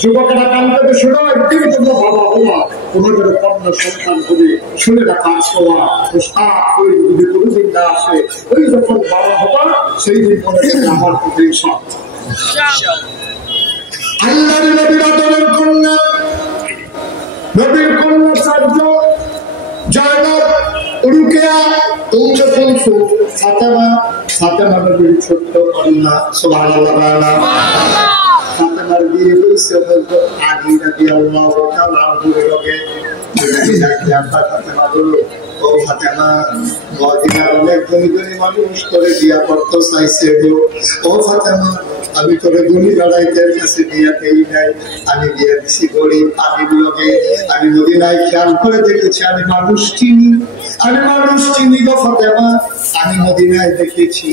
যুবকেরা কানতে শোনো, একদিন তোমরা বাবা হওয়া, তোমাদের কন্যা সন্তান হবে, শুনে রাখা ছোঁয়া যদি কোনোদিন না আসে, ওই যখন বাবা হবা সেই দিন মনে করে আমার প্রতি সব আল্লাহর নবীর আদরের কন্যা, নবীর কন্যা চারজন, জায়নাব, রুকিয়া, কুলসুম, ফাতেমা। ফাতেমা নবীর ছোট্ট কন্যা, সুবহানাল্লাহ। ফাতেমার বিয়ে হয়েছে হযরত আলী রাদিয়াল্লাহু তাআলা আনহুর লগে। ফাতেমা বলল, ও ফাতেমা, মদিনার অনেক ধনী ধনী মানুষ করে বিয়া করতে চাইছে গো। ও ফাতেমা, আমি তোরে ধনী লড়াইদের কাছে বিয়া দেই নাই, আমি বিয়ে দিছি গরিব আলীর লগে। আমি মদিনায় খেয়াল করে দেখেছি, আমি মানুষ চিনি গো ফাতেমা। আমি মদিনায় দেখেছি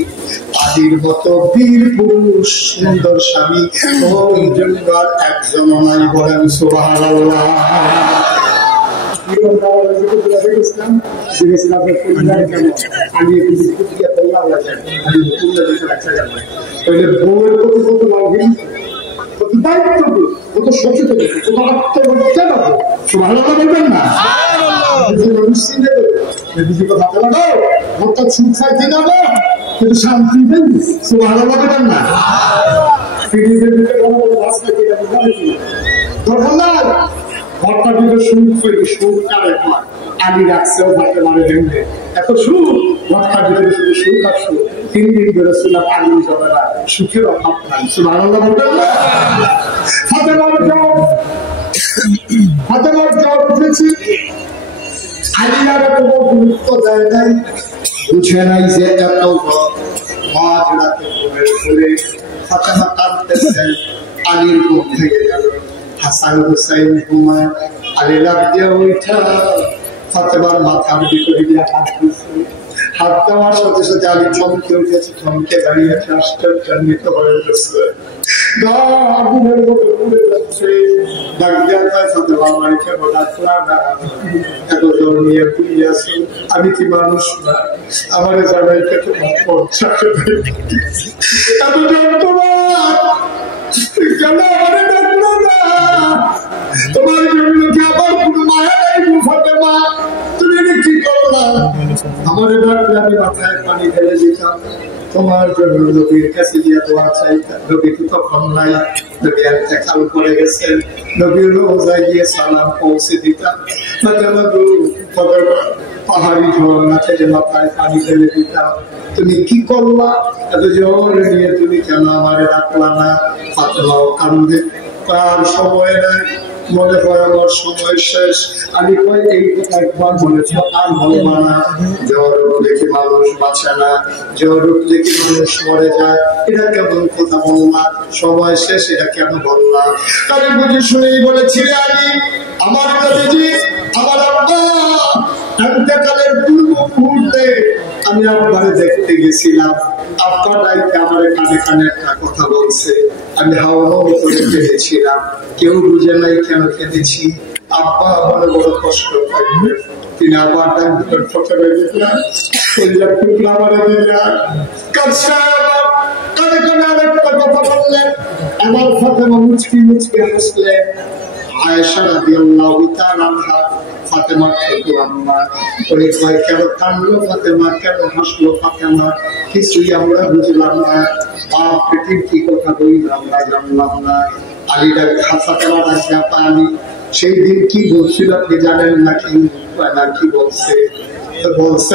আলীর মতো বীর পুরুষ, সুন্দর স্বামী ওই জন্য আর একজন নাই, বলেন সুবহানাল্লাহ। শান্তি না ঘরটা দিলে সুখ হইলে সুখ কারে পায়, আগে রাখছেও ভাতে মারে ভেঙে এত সুখ, ঘরটা দিলে শুধু সুখ আর সুখ। 3 দিন ধরে ছিলাম আগে যাবে না, সুখের অভাব নাই। সুবহানাল্লাহ বলবেন না? ফাতেমার জ্বর উঠেছি, আলিয়ার কোনো গুরুত্ব দেয় নাই, বুঝে নাই যে এত মাঝ রাতে ঘুরে ফাতেমা কাঁদতেছেন। আলীর ঘুম থেকে গেল, হাসান হুসাইন ঘুমায়, আলী লাফ দিয়ে উঠা ফাতেমার মাথার ভিতরে গিয়ে হাত দিচ্ছে। হাত দেওয়ার সাথে সাথে আলী চমকে উঠেছে, চমকে দাঁড়িয়েছে, আশ্চর্যান্বিত হয়ে গেছে, গা আগুনের মতো পুড়ে যাচ্ছে। ডাক দেওয়া যায়, ফাতেমা আমায় কেন ডাকলা না? এত জ্বর নিয়ে পুড়িয়েছি, আমি কি মানুষ না? আমার জামাইকে তোমার পৌঁছাতে এত যন্ত্রণা কেন আমারে ডাকলো না? তোমার জন্য কি আবার কোনো মায়া নাই ফাতেমা? তুমি কি করলা? আমারে ডাকলে আমি মাথায় পানি ঢেলে দিতাম, তোমার জন্য নবীর কাছে গিয়ে দোয়া চাইতাম। নবী তো তখন নাই, নবী ইন্তেকাল করে গেছেন, নবীর রোজায় গিয়ে সালাম পৌঁছে দিতাম। পাহাড়ি ঝর্ণা থেকে মাথায় পানি ঢেলে দিতাম। তুমি কি করলা? এত জ্বর নিয়ে তুমি কেন আমারে ডাকলা না? ফাতেমাও কান্দে, আর সময় নাই, মনে হয় আমার সময় শেষ। আমি কই এই কথা একবার বলেছ, আর বলবা না। জ্বর উঠলে কি মানুষ বাঁচে না? জ্বর উঠলে কি মানুষ মরে যায়? এটা কেমন কথা বললা? সময় শেষ এটা কেন বললা? আমি বুঝে শুনেই বলেছিলে আলী, আমার নবীজি, আমার আব্বা ইন্তেকালের পূর্ব মুহূর্তে আমি আব্বারে দেখতে গেছিলাম। আব্বা ডাইকে আমার কানে কানে একটা কথা বলছে, আমি হাওয়া করে কেঁদেছিলাম। কেউ বুঝে নাই কেন কেঁদেছি। আব্বা মনে বড় কষ্ট পাইবে, তিনি আবার ডাক্তার ঠকাবে দিলাম, টুকরা মারা দিলাম। কানে কানে আরেকটা কথা বললেন, আমার ফাতেমা মুচকি মুচকি হাসলেন। আয়েশা রাদিয়াল্লাহু তাআলা আনহা, ফাতেমার ছোট আম্মা, ওই কয় কেন কাঁদলো ফাতেমা, কেন হাসলো ফাতেমা? কিছুই আমরা বুঝলাম না। বাপ পেটির কি কথা বললাম না, জানলাম না। আলীরা ফাতেমা ডাকা পানি, সেই দিন কি বলছিল আপনি জানেন নাকি? না কি বলছে? বলছে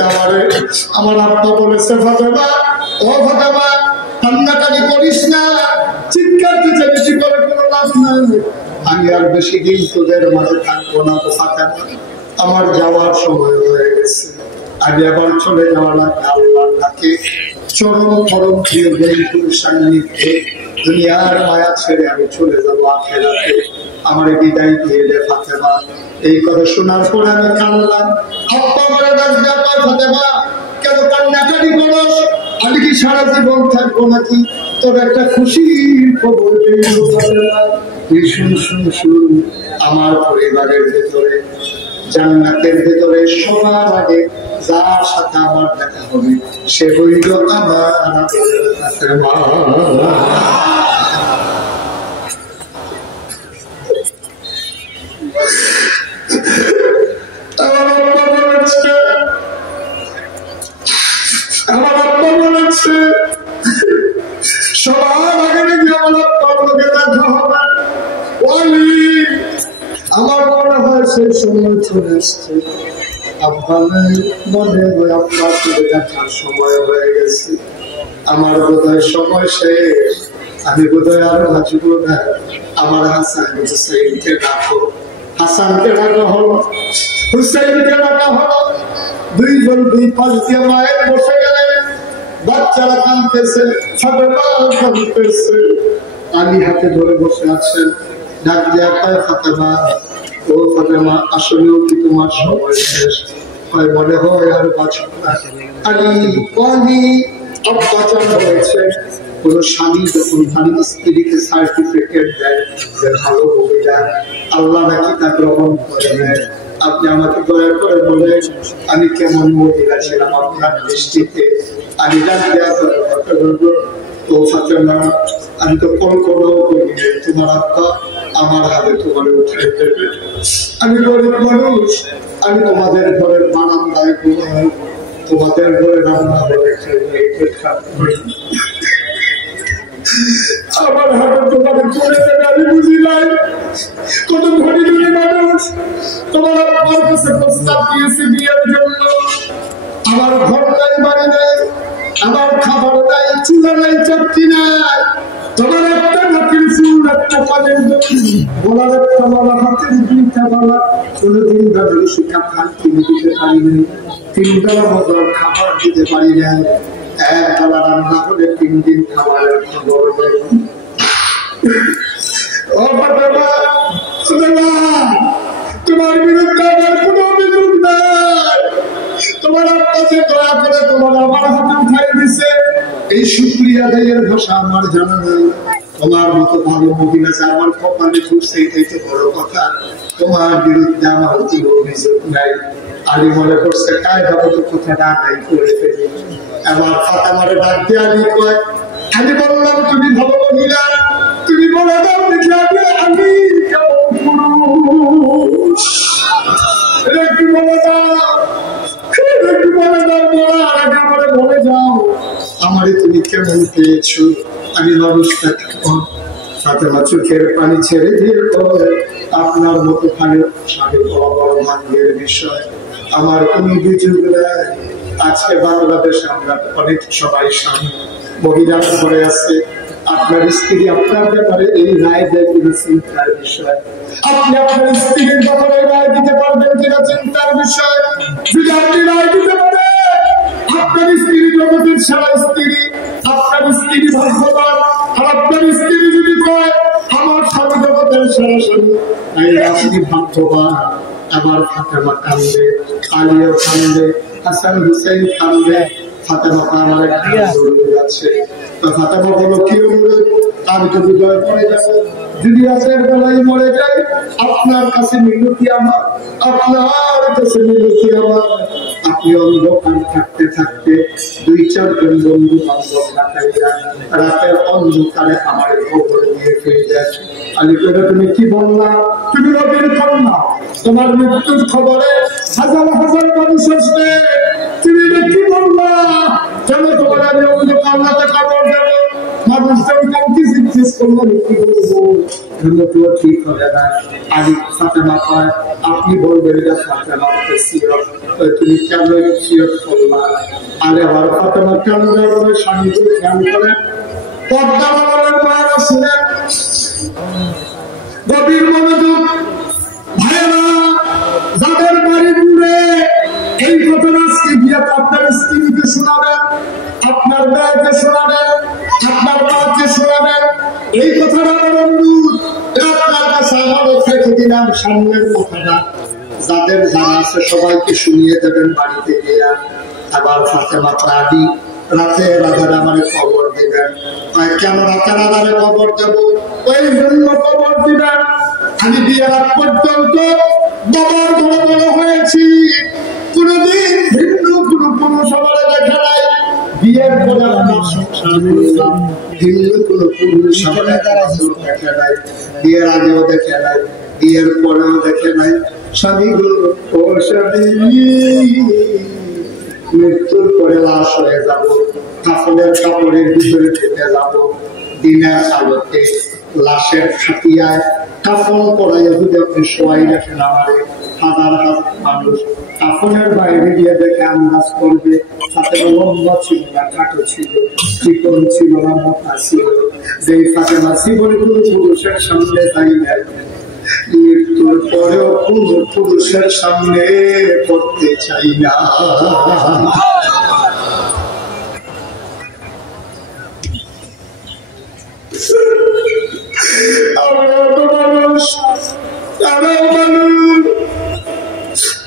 আমার আব্বা বলেছে, ফাতেমা, ও ফাতেমা, কান্নাকাটি করিস না, চিৎকার চেঁচামেচি করে কোনো লাভ নাই। আমি আর বেশি দিন তোদের মাঝে থাকবো না ফাতেমা, আমার যাওয়ার সময় হয়ে গেছে। আমি আবার চলে যাওয়া লাগে আল্লাহর ডাকে, চরম চরম প্রিয় বন্ধুর সান্নিধ্যে দুনিয়ার মায়া ছেড়ে আমি চলে যাবো আখিরাতে। আমার বিদায় দিয়ে দে ফাতেমা। এই কথা শোনার পরে আমি কাঁদলাম। আব্বা আমার ডাক দেয়া, ফাতেমা কেন কান্নাকাটি করস? আমি কি সারা জীবন থাকবো নাকি? তোর একটা খুশির খবর দিল ফাতেমা। শুন শুন শুন, আমার পরিবারের ভেতরে, জান্নাতের ভেতরে সবার আগে যার সাথে আমার দেখা হবে সে হইল আমার ফাতেমা। আমার আব্বা বলেছে সবার আগে নাকি আমার আব্বার লোকে দেখা হবে। আমার মনে হয় সেই সময় চলে এসছে। আব্বা মনে হয় আব্বা চলে দেখার সময় হয়ে গেছে। আমার বোধহয় সময় শেষ। আমি বোধহয় আরো বাঁচব না। আমার হাসান হুসাইনকে ডাকো। হাসানকে ডাকা হলো, হুসাইনকে ডাকা হলো। দুইজন দুই পাশ দিয়ে মায়ের বসে গেলেন। বাচ্চারা কাঁদতেছে, ফাতেমা কাঁদতেছে। আলী হাতে ধরে বসে আছেন। ডাক দেয়া পায় ফাতেমা, ও ফাতেমা আসলেও কি তোমার সময় শেষ? হয় মনে হয় আর বাঁচব না। আলী আব্বা জানা হয়েছে কোন স্বামী যখন তার স্ত্রীকে সার্টিফিকেট দেয় যে ভালো মহিলা, আল্লাহ নাকি তা গ্রহণ করে নেয়। আপনি আমাকে দয়া করে বলেন আমি কেমন মহিলা ছিলাম আপনার দৃষ্টিতে? আমি ডাক দেয়া বলবো, ও ফাতেমা আমি তো কল্পনাও করি তোমার আব্বা আমার হাতে তোমার উঠে দেবে। আমি গরিব মানুষ, আমি তোমাদের ঘরের বারান্দায় ঘুমাই, তোমাদের ঘরে রান্না করে আমার হাতে তোমার চলে যাবে। আমি বুঝি নাই কত ধনী ধনী মানুষ তোমার আব্বার কাছে প্রস্তাব দিয়েছে বিয়ের জন্য। আমার ঘর নাই, বাড়ি নাই, আমার খাবার নাই, চুলা নাই, চাকরি নাই। তোমার একটা নাকের চুল, একটা কানের বলার একটা বলা, হাতের দুইটা বলা, কোনোদিন দাদার শিক্ষা খান কিনে দিতে পারি নাই, 3 বেলা মজার খাবার দিতে পারি নাই। 1 বেলা রান্না করে 3 দিন খাবারের খবর নেই। তোমার বিরুদ্ধে আমার কোনো অভিযোগ নাই। তোমার আব্বাকে দয়া করে তোমার আমার হাতে উঠাই দিছে, এই শুকরিয়া আদায়ের ভাষা আমার জানা নেই। তোমার মতো ভালো মহিলা যে আমার কপালে ঘুরছে এটাই তো বড় কথা। তোমার বিরুদ্ধে আমার কোনো অভিযোগ নাই। আলী মনে করছে কায়দাগত কথাটা আদায় করে ফেলি। এবার ফাতেমারে ডাক দিয়ে আলী কয়, আমি বললাম তুমি ভালো মহিলা, তুমি বলে দাও দেখি আমি কেমন পুরুষ। একটু বলে দাও, একটু বলে দাও, বলার আগে আমারে বলে যাও আমারে তুমি কেমন পেয়েছো, আমি মানুষটা কেমন। ফাতেমা চোখের পানি ছেড়ে দিয়ে আপনার মতো খালি স্বামী বড় বড় ভাগ্যের বিষয়, আমার কোন অভিযোগ নাই। আজকে বাংলাদেশে আমরা অনেক সবাই স্বামী মহিলার ঘরে আছে, আপনার স্ত্রী আপনার ব্যাপারে এই রায় দেয় কিনা চিন্তার বিষয়। আপনি আপনার স্ত্রীর ব্যাপারে রায় দিতে পারবেন কিনা চিন্তার বিষয়। যদি আপনি রায় দিতে পারেন আপনার স্ত্রী জগতের সেরা স্ত্রী, আপনার স্ত্রী ভাগ্যবান, আর আপনার স্ত্রী যদি কয় আমার স্বামী জগতের সেরা স্বামী, আপনি ভাগ্যবান। আমার ফাতেমা কান্দে, আলীও কান্দে, হাসান হুসাইন কান্দে। ফাতেমা আমার যাচ্ছে, ফাতেমা বলো কি অনুরোধ? আমি তো বিজয় করে যাবো, যদি রাতের বেলায় মরে যাই আপনার কাছে মিনতি আমার, আপনার কাছে মিনতি আমার। আপনি অন্ধকার থাকতে থাকতে 2-4 জন বন্ধু বান্ধব লাগাইয়া রাতের অন্ধকারে আমার খবর দিয়ে ফিরে যায়। আলী করে তুমি কি বললা? তুমি নবীর কন্যা, তোমার মৃত্যুর খবরে হাজার হাজার মানুষ আসবে, তুমি কি বললা? কেন তোমার আমি অন্ধকার রাতে খবর দেবো? মানুষজন কাউকে জিজ্ঞেস করলাম কি বলবো, ঠিক হবে না। আলী ফাতেমা কয় আপনি বলবেন এটা ফাতেমাকে সিরত, তুমি কেন সিরত করলা? আরে আবার ফাতেমা কেন স্বামীকে খেয়াল করে পর্দা বানানোর মায়েরা শুনেন, গভীর মনোযোগ। ভাইয়েরা যাদের বাড়ি দূরে এই ঘটনা আজকে গিয়ে আপনার স্ত্রীকে শোনাবেন, আপনার মেয়েকে শোনাবেন, আপনার মাকে শোনাবেন। এই কথাটা আমার অনুরোধ, আপনার কাছে আমারও থেকে দিলাম সামনের কথাটা। যাদের জানা আছে সবাইকে শুনিয়ে দেবেন বাড়িতে গিয়া। আবার ফাতেমা আলী রাতে রাজার আমার খবর দিবেন। কেন রাতে রাজারে খবর দেবো? ওই জন্য খবর দিবেন আমি বিয়ের আগ পর্যন্ত বাবার ঘরে বড় হয়েছি, কোনদিন ভিন্ন পুরুষ আমার দেখা নাই, বিয়ের পরে আমার সংসার করলাম, হিন্দু কোনো পুরুষ আমার দেখা নাই, বিয়ের আগেও দেখে নাই, বিয়ের পরেও দেখে নাই। স্বামীগুলো ও স্বামী, মৃত্যুর পরে লাশ হয়ে যাব, কাপড়ের কাপড়ের ভিতরে ঢুকে যাব, দিনের আলোতে লাশের খাটিয়ায় কাপড় পরাইয়া যদি আপনি শোয়াই রাখেন আমারে, হাজার হাজার মানুষ কাপড়ের বাইরে গিয়ে দেখে আন্দাজ করবে তাতে লম্বা ছিল না, খাটো ছিল, চিকন ছিল না, মোটা ছিল। যেই ফাতেমা জীবনে কোনো পুরুষের সামনে যাই নাই, মৃত্যুর পরেও কোনো পুরুষের সামনে করতে চাই না।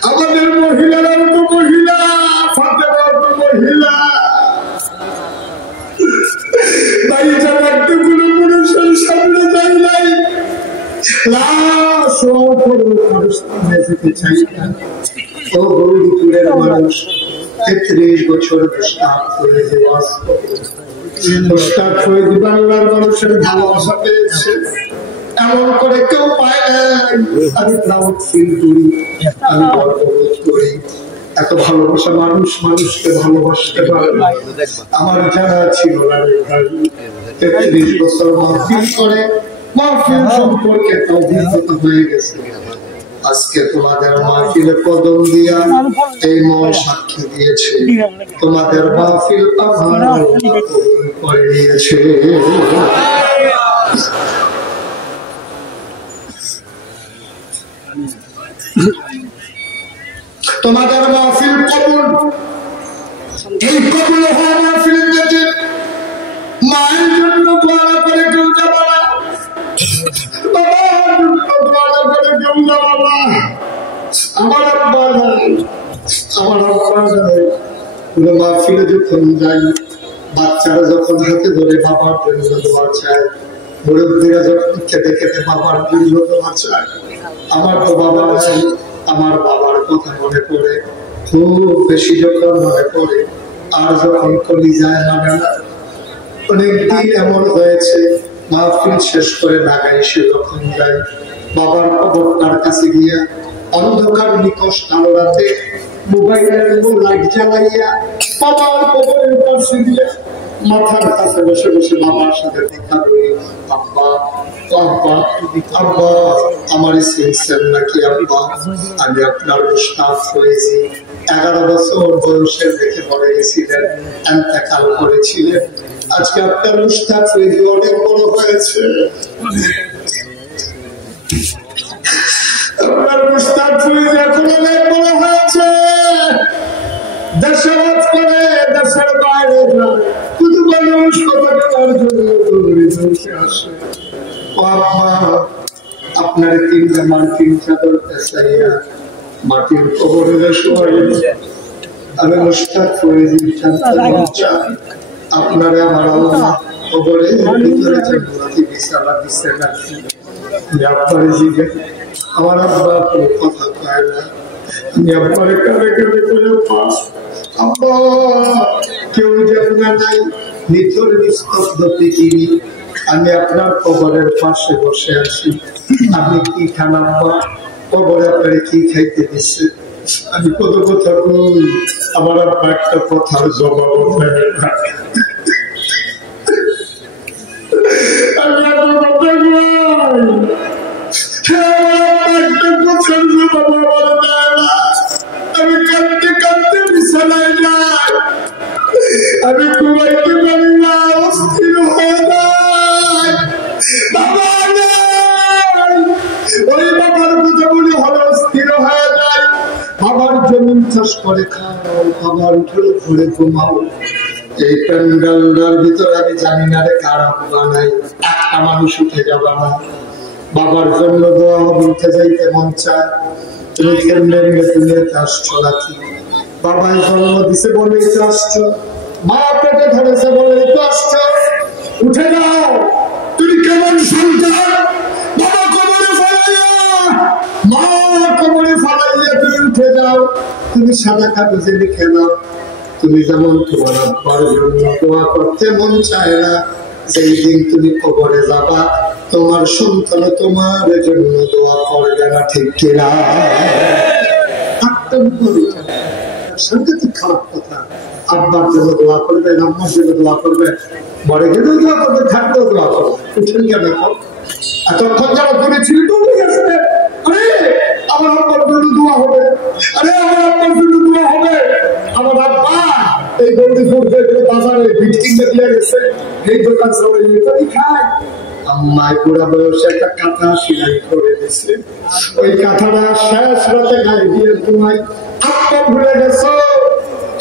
আমাদের মহিলারা তো মহিলা, ফাতেমা তো মহিলা, তাই যারা একটা কোনো পুরুষের সামনে যাই নাই, লাশ মানুষ সামনে যেতে চাই না। ও গৌরীপুরের মানুষ ৩৩ বছর মুস্তাক করে যে ওয়াজ করে, মুস্তাক করে যে বাংলার মানুষের ভালোবাসা পেয়েছে, এমন করে কেউ পায় না। আমি প্রাউড ফিল করি, আমি গর্ববোধ করি। এত ভালোবাসা মানুষ মানুষকে ভালোবাসতে পারে না। আমার জানা ছিল না ৩৩ বছর মাহফিল করে, মাহফিল সম্পর্কে অভিজ্ঞতা হয়ে গেছে। আজকে তোমাদের মাহফিলে কদম দিয়া এই মন সাক্ষী দিয়েছে, তোমাদের মাহফিল আমার করে নিয়েছে। তোমাদের মাহফিল কবুল, এই কবুল হওয়া মাহফিল যেতে মায়ের জন্য দোয়া করে কেউ যাবে না, বাবার জন্য দোয়া করে কেউ যাবে না। আমার আব্বা নাই, আমার আব্বা নাই। কোনো মাহফিলে যখন যাই, বাচ্চারা যখন হাতে ধরে বাবার জন্য দোয়া চায়, মুরব্বীরা যখন খেতে খেতে বাবার জন্য দোয়া চায়, আমার তো বাবা নাই, আমার বাবার কথা মনে পড়ে, খুব বেশি যখন মনে পড়ে, আর যখন কলিজায় মানে না। অনেকদিন এমন হয়েছে মাহফিল শেষ করে ঢাকায় এসে যখন যাই, বাবার কবরটার কাছে গিয়া অন্ধকার নিকশ কালো রাতে মোবাইলের লাইট জ্বালাইয়া বাবার কবরের পাশে দিয়া মাথার কাছে বসে বসে বাবার সাথে কথা বলি, আব্বা আব্বা আব্বা আমার চিনছেন নাকি আব্বা, আমি আপনার মুশতাক হয়েছি। 11 বছর বয়সে দেখে বলে গেছিলেন, ইন্তেকাল করেছিলেন, আজকে আপনার মুশতাক হয়েছি, অনেক বড় হয়েছে। আপনার মুশতাক হয়েছে, এখন অনেক বড় হয়েছে। দেশে কাজ করে, দেশের বাইরে যায়, শুধু মানুষ কথার জন্য আসে। আপনার 3টা মাটির চাদর পেছাইয়া মাটির কবরে শোয়াই, আমি মুশতাক ফরিদী আপনারে আমার আল্লাহ কবরের ভিতরে জান্নাতি বিছানা দিচ্ছে নাকি? আপনারে জিজ্ঞেস, আমার আব্বা কোনো কথা কয় না, আমি আপনারে কানে কানে করে পাস, আব্বা কেউ জানা নাই, নিথর নিস্তব্ধ পৃথিবী, আমি আপনার কবরের পাশে বসে আছি, আপনি কি খান আব্বা? কবরে আপনারে কি খাইতে দিচ্ছে? আমি কত কথা বলি, আমার আব্বা একটা কথার জবাব দেয় না। আমি আপনার কথা বলি, একটা কথার জবাব আমার দেয় না। আমি কাঁদতে কাঁদতে বিছানায় যাই, আমি ঘুমাইতে পারি না, অস্থির হয়ে যায়। বাবা ওই বাবার কথা বলে হলো অস্থির হয়ে যায়। বাবার জমিন চাষ করে খাও, বাবার উঠে ঘুরে ঘুমাও। এই প্যান্ডালটার ভিতরে আমি জানি না রে কার আব্বা নাই, একটা মানুষ উঠে যাবে না। বাবার জন্য দোয়া বলতে যাইতে মন চায়, তুমি কেমনে তুমি আসছো নাকি? বাবাই জন্ম দিছে বলেই তো আসছো, মা পেটে ধরেছে বলেই তো আসছো, উঠে যাও। তুমি কেমন সন্তান? বাবা কবরে ফেলাইয়া, মা কবরে ফেলাইয়া তুমি উঠে যাও। তুমি সাদা কাগজে লিখে দাও, তুমি যেমন তোমার আব্বার জন্য দোয়া করতে মন চায় না, যেই দিন তুমি কবরে যাবা তোমার সন্তান তোমার জন্য দোয়া করবে না, ঠিক কিনা? সাংঘাতিক খারাপ কথা। আব্বার জন্য দোয়া করবে, আম্মার জন্য দোয়া করবে, মরে গেলেও দোয়া করবে, থাকতেও দোয়া করবে। উঠেন কেন? এতক্ষণ যারা দূরে ছিল ডুবে গেছে। আরে আমার আব্বার জন্য দোয়া হবে, আরে আমার আব্বার জন্য দোয়া হবে। আমার আব্বা এই গৌরীপুর বাজারে বিটকিনটা দিয়ে গেছে, এই দোকান সবাই খায়। আম্মায় পুরা বয়সে একটা কাঁথা সেলাই করে দিছে, ওই কাঁথাটা শেষ রাতে গায়ে দিয়ে তোমায় আব্বা ভুলে গেছো,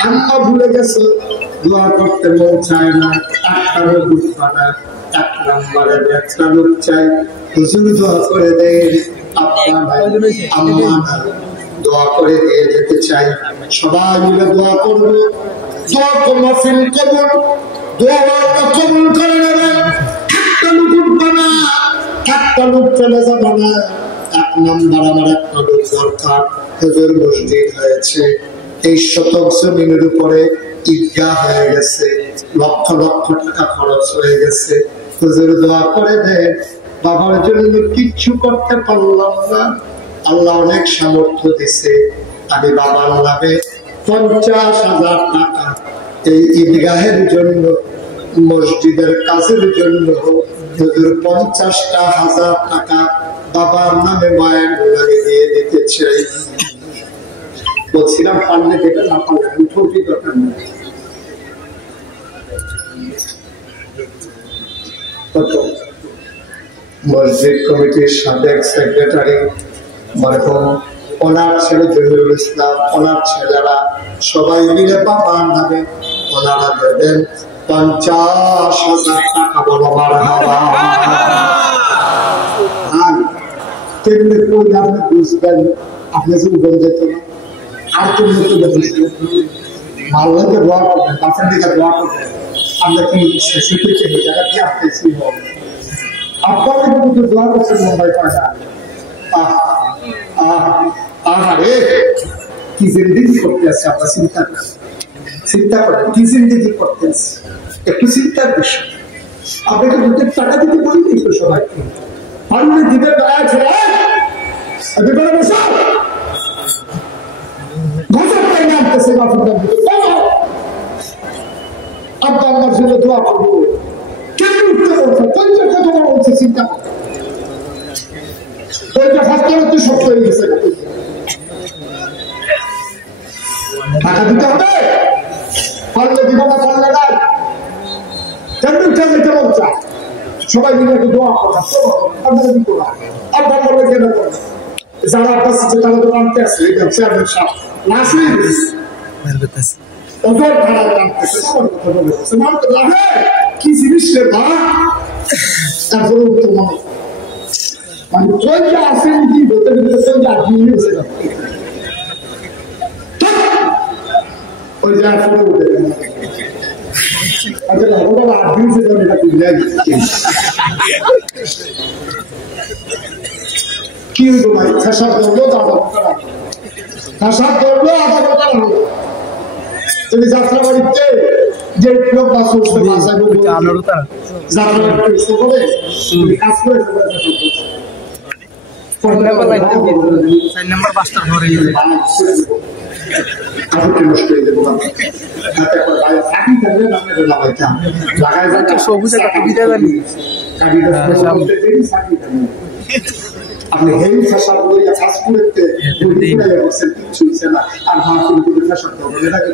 আম্মা ভুলে গেছো, দোয়া করতে মন চায় না, টাকারও বুঝবা না। 1 নম্বরে একটা লোক চাই, হুজুর দোয়া করে দেন, আব্বা নাই আম্মা নাই, দোয়া করে দিয়ে যেতে চাই। সবাই মিলে দোয়া করবো, দোয়া তো মাহফিল কবুল, দোয়া কবুল করে নেবেন। একটা লোক উঠবে না, একটা লোক চলে যাবে না। 1 নম্বর আমার একটা লোক দরকার। হুজুর মসজিদ হয়েছে, এই শতক জমিনের উপরে ঈদগাহ হয়ে গেছে, লক্ষ লক্ষ টাকা খরচ হয়ে গেছে। হুজুর দোয়া করে দেন, বাবার জন্য কিচ্ছু করতে পারলাম না, আল্লাহ অনেক সামর্থ্য দিছে, আমি বাবার নামে 50,000 টাকা এই ঈদগাহের জন্য, মসজিদের কাজের জন্য হুজুর 50,000 টাকা বাবার নামে মায়ের নামে দিয়ে দিতে চাই। বলছিলাম পারলে দেবে, না পারলে উঠোটি দরকার নেই। মসজিদ কমিটির সাবেক সেক্রেটারি মারহুম ওনার ছেলে জহিরুল ইসলাম, ওনার ছেলেরা সবাই মিলে বাবার নামে ওনারা দেবেন 50,000 টাকা। বলো মারহাবা। কেমনে করলে আপনি বুঝবেন? আপনি যে উঠে যেত না, আর কেমনে করলে বুঝবেন? মাল্লাকে দোয়া করবেন, বাসের দিকে দোয়া করবেন। আমরা কি শিখেছি জায়গা কি আসতেছি? আপনাকে কিন্তু দোয়া করছেন মুম্বাই পাড়া। আরে কি জিন্দিগি করতে আসছে, আপনার চিন্তা করেন কি জিন্দিগি করতে আসছে, একটু চিন্তার বিষয়। আপনাকে দুধের টাকা দিতে বলিনি তো সবাইকে, পারলে দিবেন আব্বা আমার জন্য দোয়া করবো। কেন উঠতে বলছে? কথা বলছে, চিন্তা করে শক্ত হয়ে গেছে। টাকা দিতে হবে, পারলে দিব না, পারলে নাই। কেন উঠতে যেতে বলছে? সবাই মিলে একটু দোয়া করা, আব্বা বলে কেন করে যারা আব্বাস তারা তো আনতে আসে চেয়ারম্যান সাহেব লাশ হয়ে গেছে, ওদের ধারায় আনতেছে। আমার কথা বলেছে মানে তো লাভে কি জিনিস রে মা, তারপরে উঠতে মনে মানে ওই যে আসেন কি বলতে বলতে যে আপনি হয়েছে ওই যে আসলে উঠে আচ্ছা না ওরা আপনি যে এটা কি যায় কি হইল ভাই? খাসার ধরলো তো আধা ঘন্টা লাগলো, খাসার ধরলো আধা ঘন্টা লাগলো। তুমি যাত্রা বাড়িতে যে লোক বাস করছে বাসায় যাত্রা বাড়িতে করে তুমি কাজ করে আপনি হেই ফ্যাশন লইয়া কাজ করতে কিচ্ছু হচ্ছে না। আর মাহফিল করে ফ্যাশন করবেন, এটাকে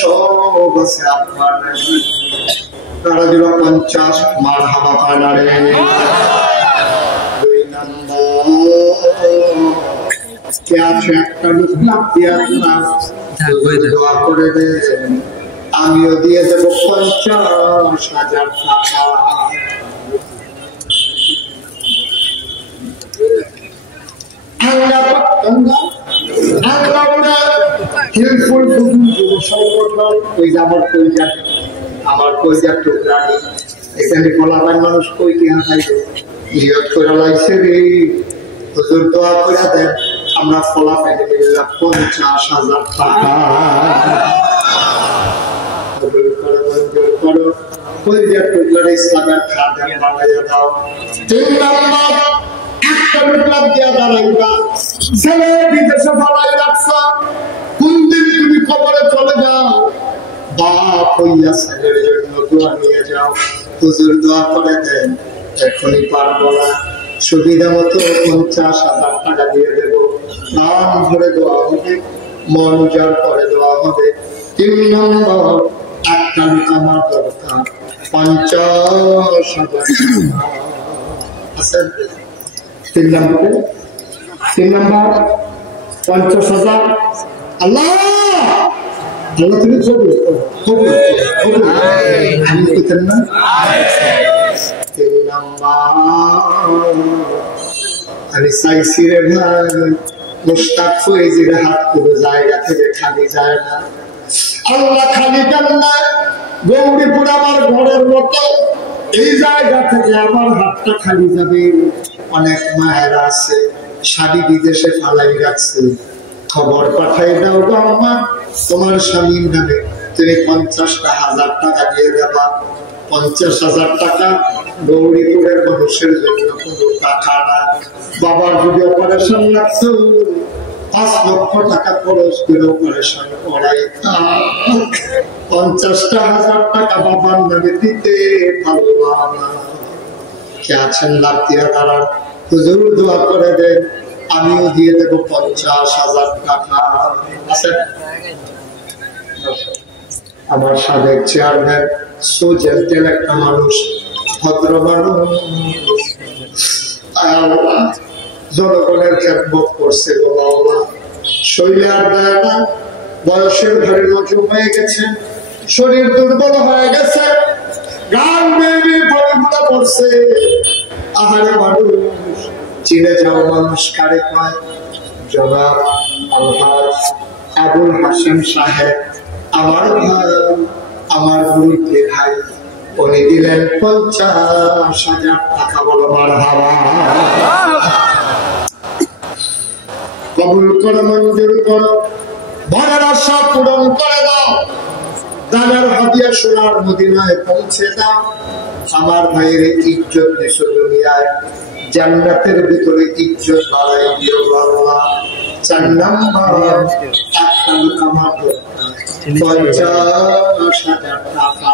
সব আছে আপনার তারা দিল 50 মার হাবা পায় না রে। 2 নম্বর একটা লোক দোয়া করে দে, আমিও দিয়ে দেবো 50,000 টাকা। আমার কইজার টুকরা এখানে ফলাফল মানুষ কই কিনা খাইবে নিয়ত করে লাইছে রে হুজুর দোয়া করে দেন আমরা ফলাফল পেলাম 50,000 টাকা করো কইজার টুকরা ইসলামের খাদেম বানাইয়া দাও 3 নাম্বার একটা টুকরা দিয়া দাঁড়াইবা ছেলে বিদেশে ফলাই রাখছা কোন দিন তুমি কবরে চলে যাও বাপ হইয়া ছেলের জন্য দোয়া নিয়ে যাও হুজুর দোয়া করে দেন এখনই পারবো না সুবিধা মতো 50,000 টাকা দিয়ে দেব প্রাণ ভরে দেওয়া হবে মন উজাড় করে দেওয়া হবে 3 নম্বর একটা আমার দরকার 50,000 আছেন 3 নম্বর 50,000 আল্লাহ তুমি আমি চাইছি রে ভাই মুস্তাক ফয়েজির হাত কোনো জায়গা থেকে খালি যায় না আল্লাহ খালি দেন না গৌরীপুর আমার ঘরের মতো এই জায়গা থেকে আমার হাতটা খালি যাবে অনেক মায়েরা আছে স্বামী বিদেশে ফালাই রাখছে খবর পাঠাই দাও গো আম্মা তোমার স্বামীর নামে তুমি 50,000 টাকা দিয়ে দেবা 50,000 টাকা গৌরীপুরের মানুষের জন্য কোনো টাকা না বাবার যদি অপারেশন লাগতো 5 লক্ষ টাকা খরচ করে অপারেশন করাই 50,000 টাকা বাবার নামে দিতে পারলাম না কে আছেন লাভ তারা হুজুর দোয়া করে দেন আমিও দিয়ে দেব 50,000 টাকা আছে আমার সাবেক চেয়ারম্যান সুজেন্টেল একটা মানুষ ভদ্র মানুষ জনগণের খেদমত করছে গো বাবা শরীরে আর দেয় না বয়সের ঘরে নজর হয়ে গেছে শরীর দুর্বল হয়ে গেছে গান বেবি পরিগুলা পড়ছে আহারে মানুষ চিনে যাও মানুষ কারে কয় জনাব আলহাজ আবুল হাসেম সাহেব আমার ভাই আমার গুরুকে ভাই উনি দিলেন 50,000 টাকা বলো মারহাবা কবুল করো মঞ্জুর করো মনের আশা পূরণ করে দাও দানের হাদিয়া সোনার মদিনায় পৌঁছে দাও আমার ভাইয়ের ইজ্জত দেশ দুনিয়ায় জান্নাতের ভিতরে ইজ্জত বাড়াই দিও আল্লাহ 4 নাম্বার আমার 50,000 টাকা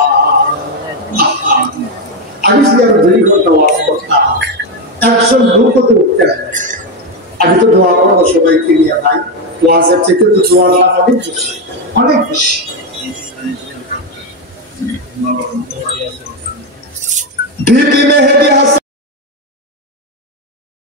আমি যদি 2 ঘন্টা ওয়াজ করতাম 100 লোক তো উঠতেন আমি তো দোয়া করবো সবাইকে নিয়ে ভাই ওয়াজের থেকে তো দোয়ার অনেক বেশি বিবি মেহেদি